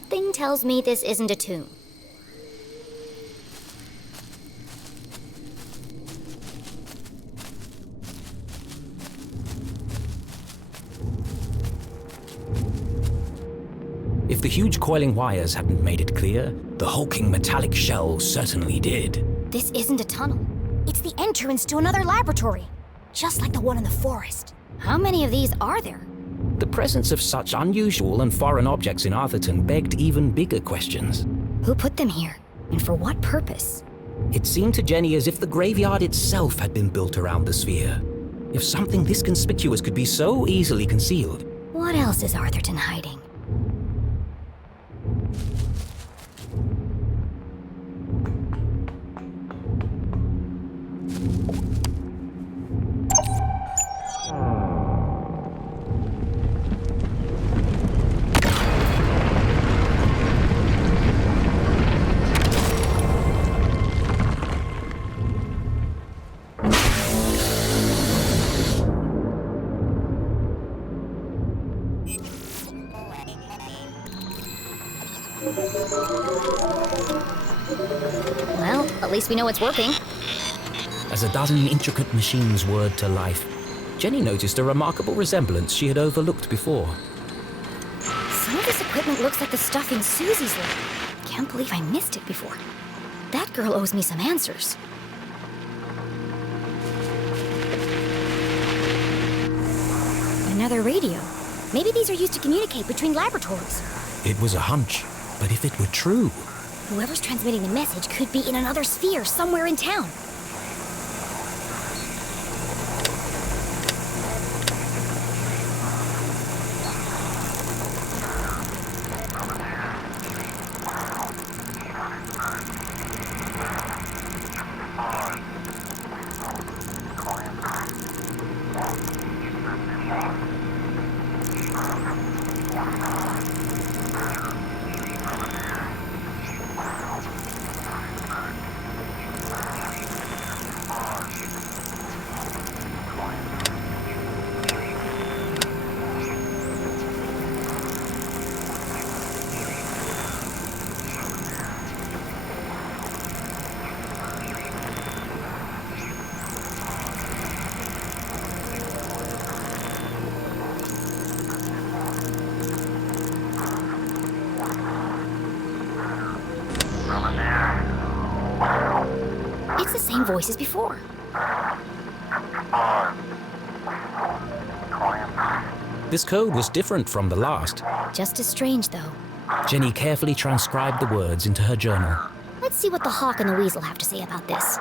Something tells me this isn't a tomb. If the huge coiling wires hadn't made it clear, the hulking metallic shell certainly did. This isn't a tunnel. It's the entrance to another laboratory, just like the one in the forest. How many of these are there? The presence of such unusual and foreign objects in Arthurton begged even bigger questions. Who put them here? And for what purpose? It seemed to Jenny as if the graveyard itself had been built around the sphere. If something this conspicuous could be so easily concealed. What else is Arthurton hiding? Well, at least we know it's working. As a dozen intricate machines whirred to life, Jenny noticed a remarkable resemblance she had overlooked before. Some of this equipment looks like the stuff in Susie's lab. Can't believe I missed it before. That girl owes me some answers. Another radio. Maybe these are used to communicate between laboratories. It was a hunch, but if it were true... Whoever's transmitting the message could be in another sphere somewhere in town. It's the same voice as before. This code was different from the last. Just as strange, though. Jenny carefully transcribed the words into her journal. Let's see what the hawk and the weasel have to say about this.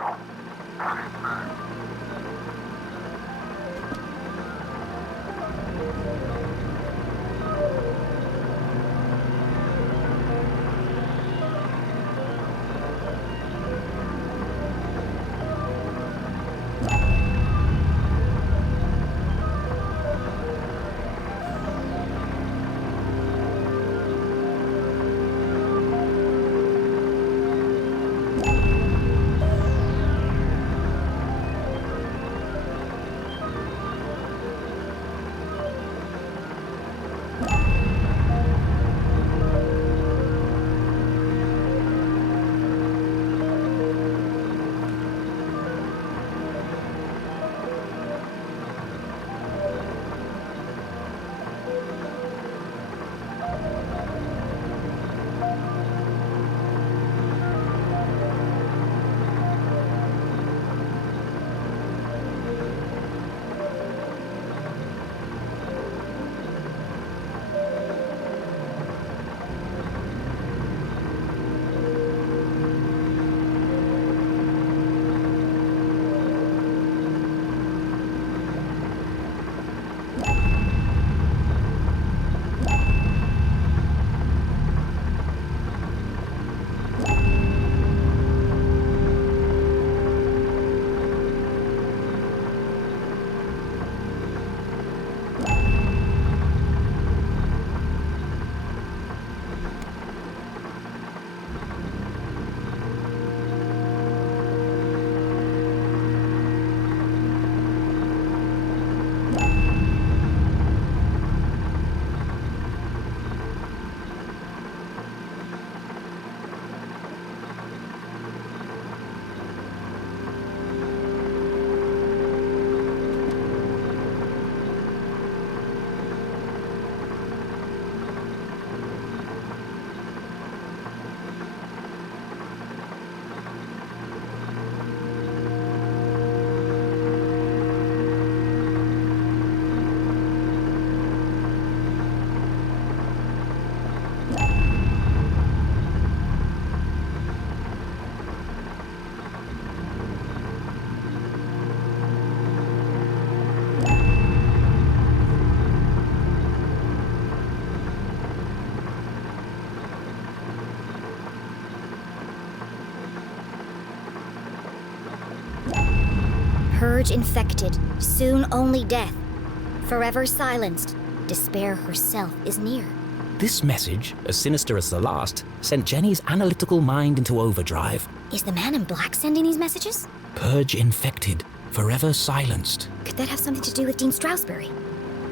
Purge infected, soon only death. Forever silenced, despair herself is near. This message, as sinister as the last, sent Jenny's analytical mind into overdrive. Is the man in black sending these messages? Purge infected, forever silenced. Could that have something to do with Dean Strasberry?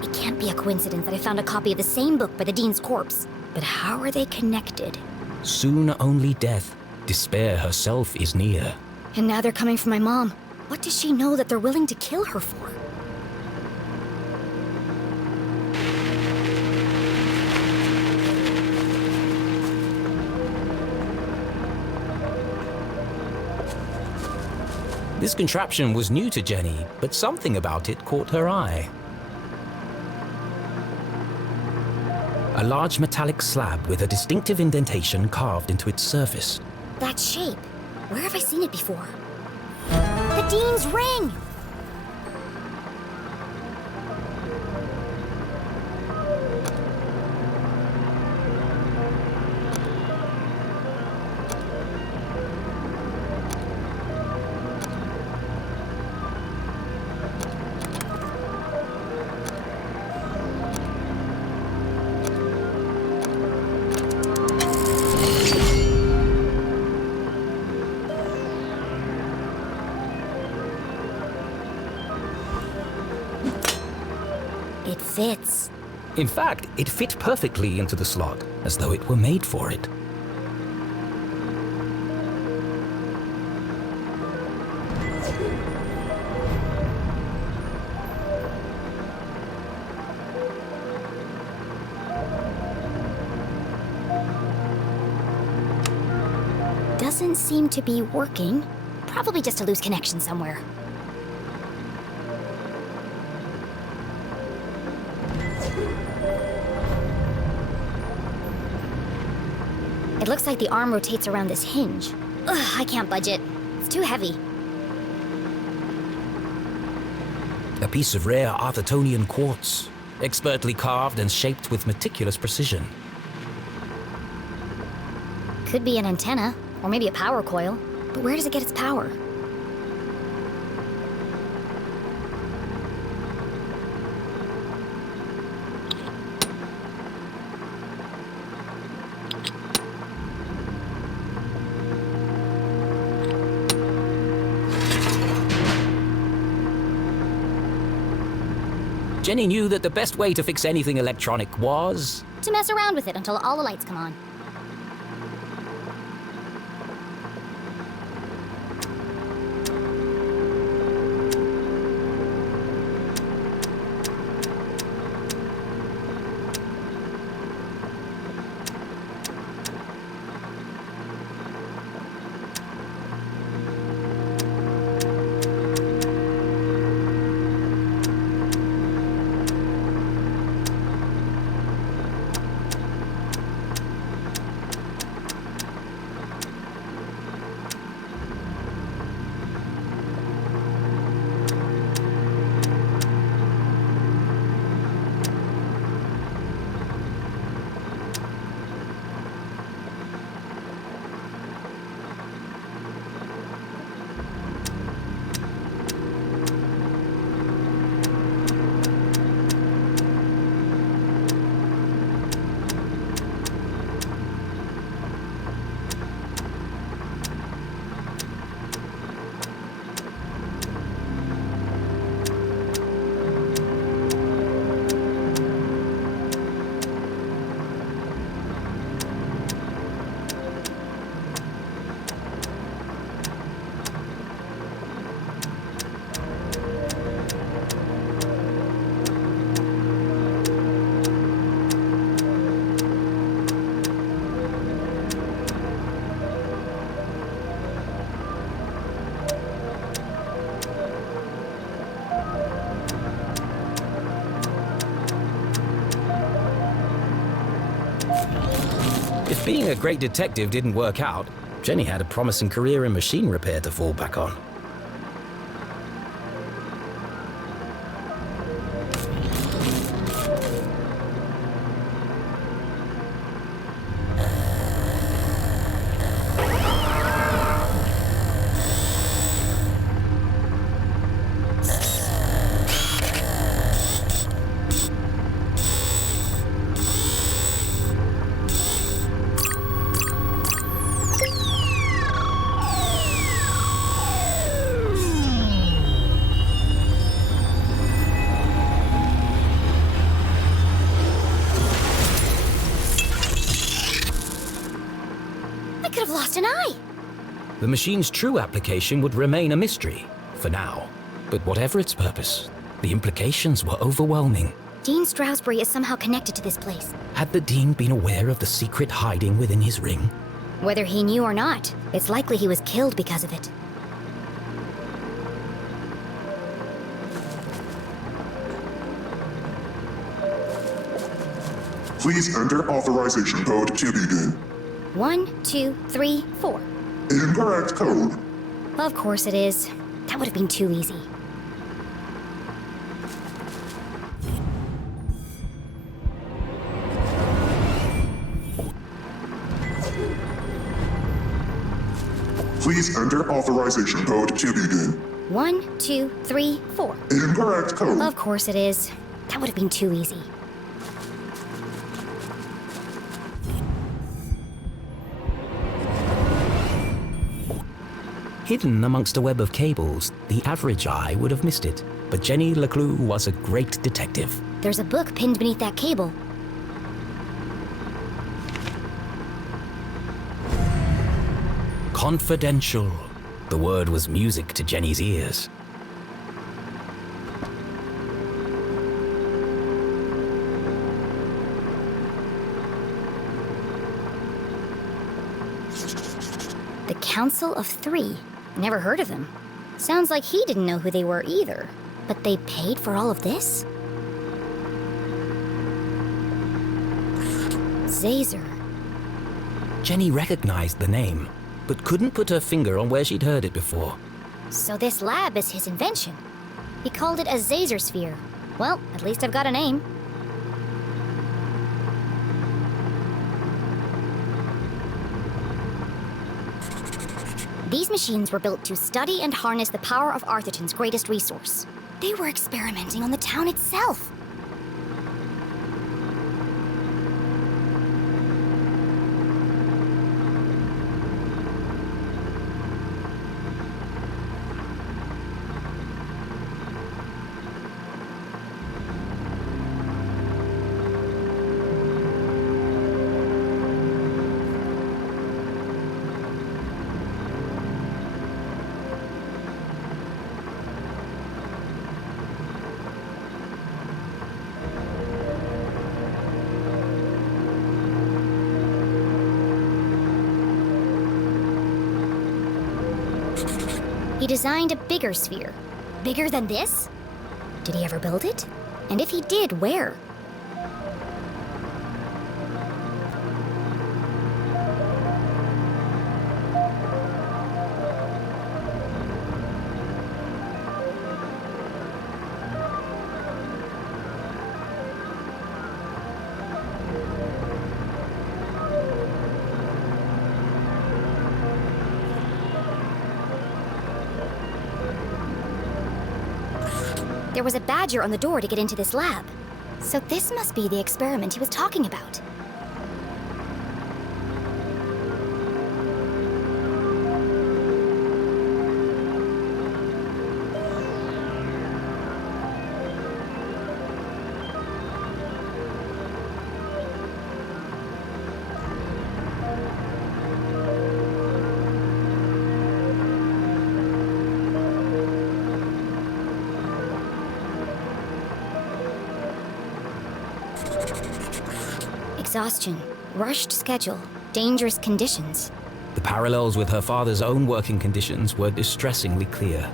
It can't be a coincidence that I found a copy of the same book by the Dean's corpse. But how are they connected? Soon only death, despair herself is near. And now they're coming for my mom. What does she know that they're willing to kill her for? This contraption was new to Jenny, but something about it caught her eye. A large metallic slab with a distinctive indentation carved into its surface. That shape. Where have I seen it before? The Dean's ring! It fits. In fact, it fit perfectly into the slot, as though it were made for it. Doesn't seem to be working. Probably just a loose connection somewhere. It looks like the arm rotates around this hinge. Ugh, I can't budge it. It's too heavy. A piece of rare Arthurtonian quartz, expertly carved and shaped with meticulous precision. Could be an antenna, or maybe a power coil. But where does it get its power? Jenny knew that the best way to fix anything electronic was... To mess around with it until all the lights come on. If being a great detective didn't work out, Jenny had a promising career in machine repair to fall back on. I could have lost an eye. The machine's true application would remain a mystery, for now. But whatever its purpose, the implications were overwhelming. Dean Stroudsbury is somehow connected to this place. Had the Dean been aware of the secret hiding within his ring? Whether he knew or not, it's likely he was killed because of it. Please enter authorization code to begin. 1, 2, 3, 4. Incorrect code. Of course it is. That would have been too easy. Please enter authorization code to begin. 1, 2, 3, 4. Incorrect code. Of course it is. That would have been too easy. Hidden amongst a web of cables, the average eye would have missed it. But Jenny LeClue was a great detective. There's a book pinned beneath that cable. Confidential. The word was music to Jenny's ears. The Council of Three. Never heard of them. Sounds like he didn't know who they were either. But they paid for all of this? Zazer. Jenny recognized the name, but couldn't put her finger on where she'd heard it before. So this lab is his invention. He called it a Zazer sphere. Well, at least I've got a name. These machines were built to study and harness the power of Arthurton's greatest resource. They were experimenting on the town itself. He designed a bigger sphere. Bigger than this? Did he ever build it? And if he did, where? There was a badger on the door to get into this lab. So this must be the experiment he was talking about. Exhaustion, rushed schedule, dangerous conditions. The parallels with her father's own working conditions were distressingly clear.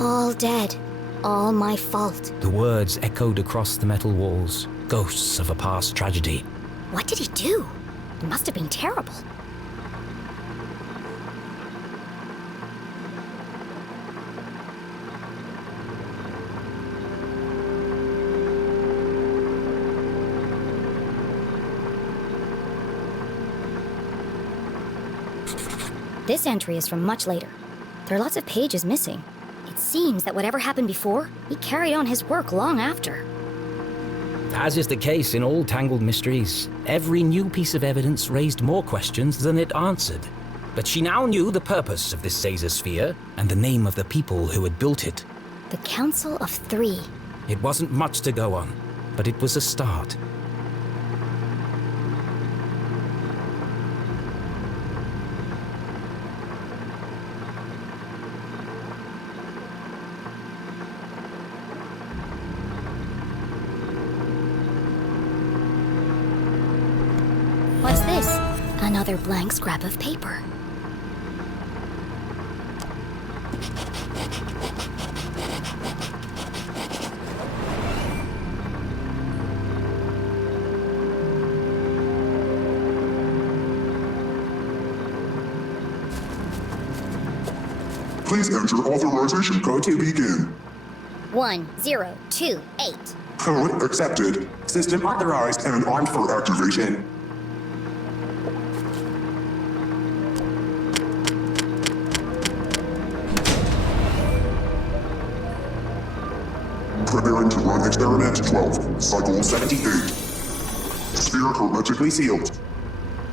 All dead. All my fault. The words echoed across the metal walls, ghosts of a past tragedy. What did he do? It must have been terrible. This entry is from much later. There are lots of pages missing. It seems that whatever happened before, he carried on his work long after. As is the case in all tangled mysteries, every new piece of evidence raised more questions than it answered. But she now knew the purpose of this Caesar sphere and the name of the people who had built it. The Council of Three. It wasn't much to go on, but it was a start. What's this? Another blank scrap of paper. Please enter authorization code to begin. 1028. Code accepted. System authorized and armed for activation. Preparing to run experiment 12, cycle 78. Sphere hermetically sealed.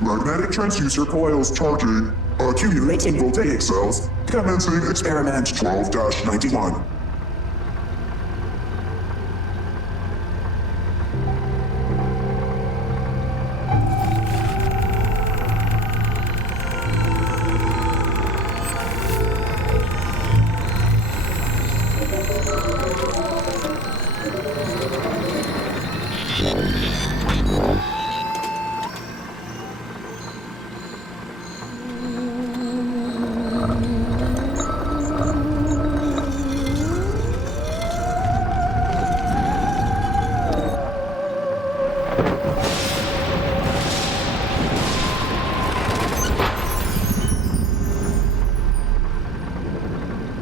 Magnetic transducer coils charging. Accumulating voltaic cells. Commencing experiment 12-91.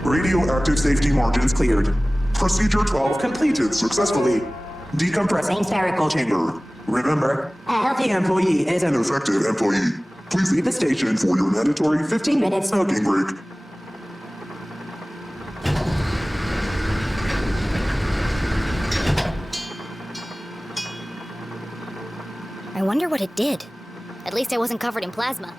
Radioactive safety margins cleared. Procedure 12 completed successfully. Decompressing spherical chamber. Remember, a healthy employee is an effective employee. Please leave the station for your mandatory 15-minute smoking break. I wonder what it did. At least I wasn't covered in plasma.